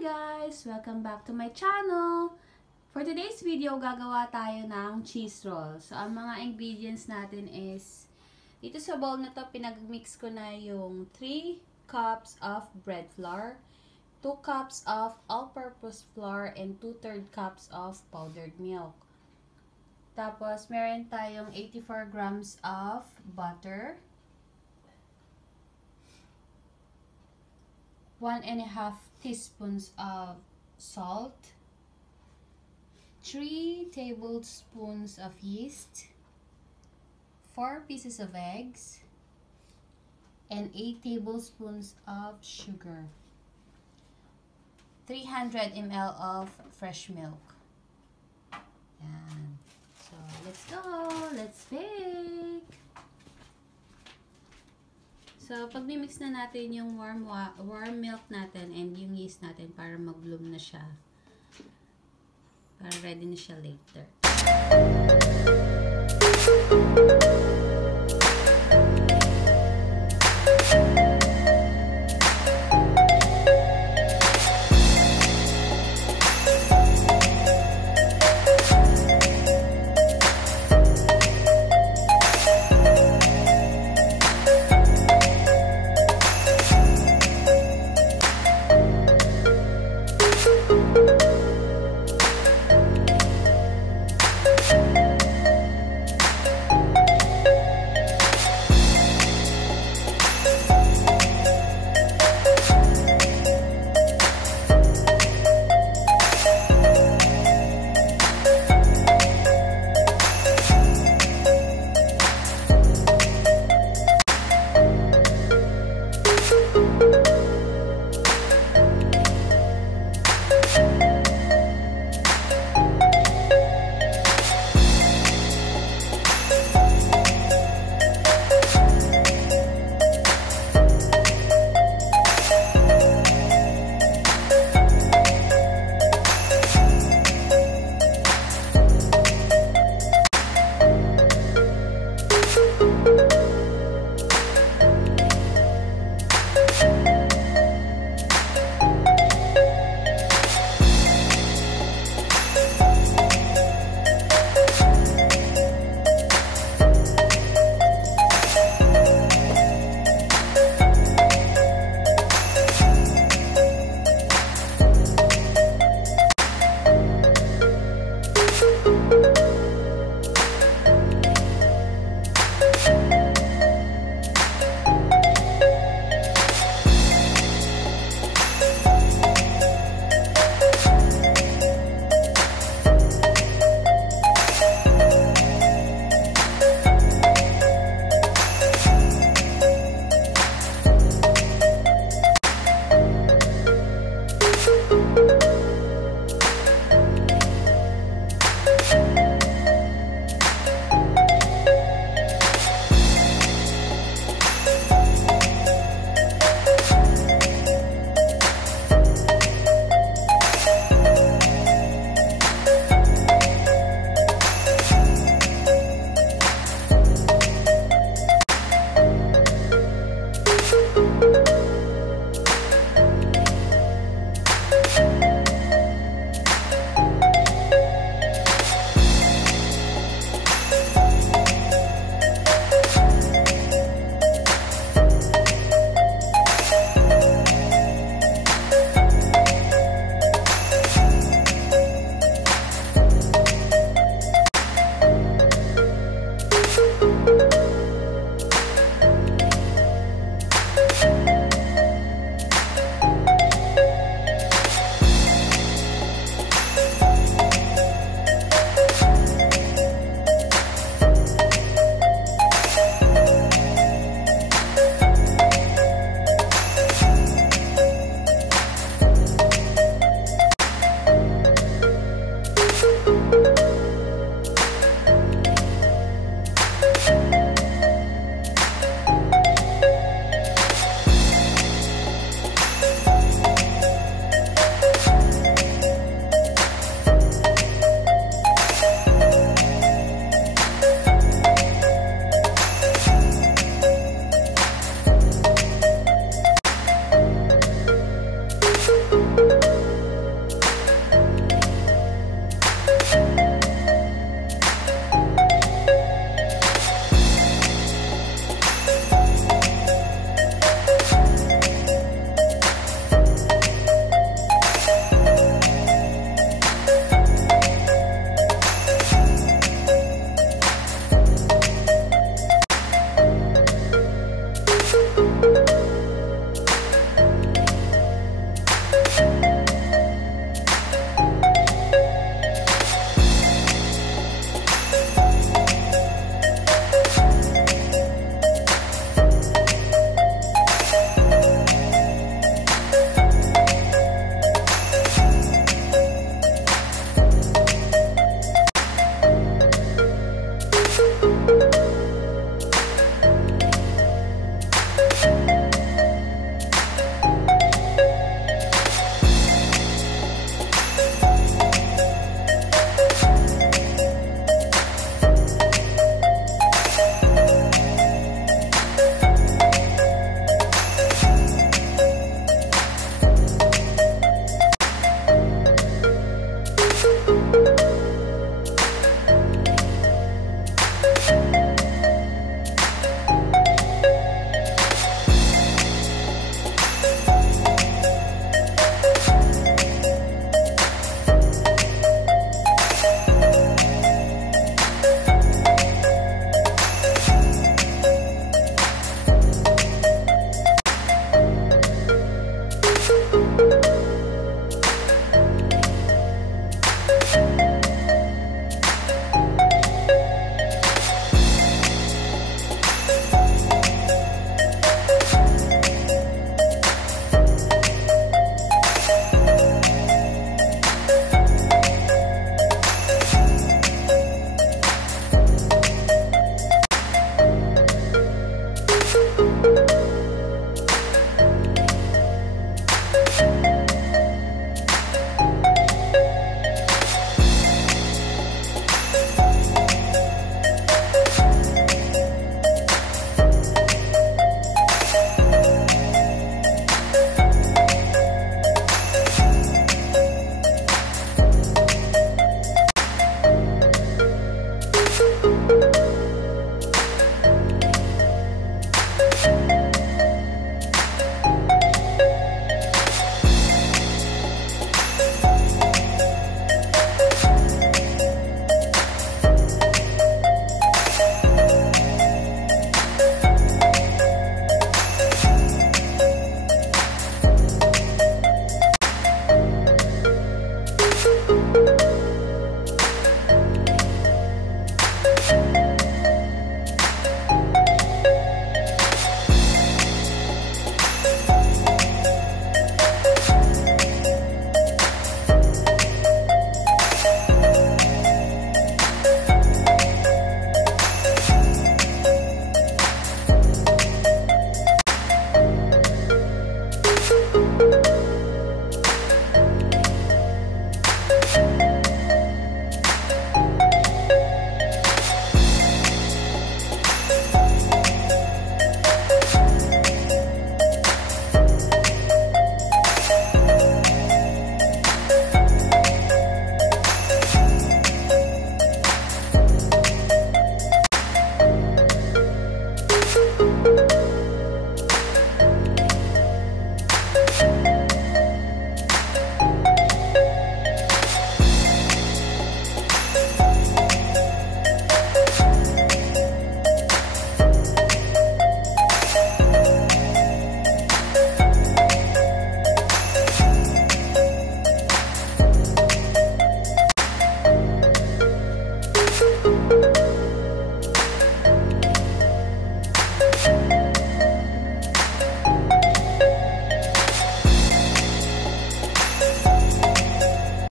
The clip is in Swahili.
guys! Welcome back to my channel! For today's video, gagawa tayo ng cheese rolls. So, ang mga ingredients natin is, dito sa bowl na to, pinag-mix ko na yung 3 cups of bread flour, 2 cups of all-purpose flour, and 2/3 cups of powdered milk. Tapos, meron tayong 84 grams of butter, 1.5 teaspoons of salt, 3 tablespoons of yeast, 4 pieces of eggs, and 8 tablespoons of sugar, 300 ml of fresh milk. Yan. So, let's go! Let's bake! So, pag mix na natin yung warm milk natin and yung yeast natin para mag-bloom na siya. Para ready na siya later.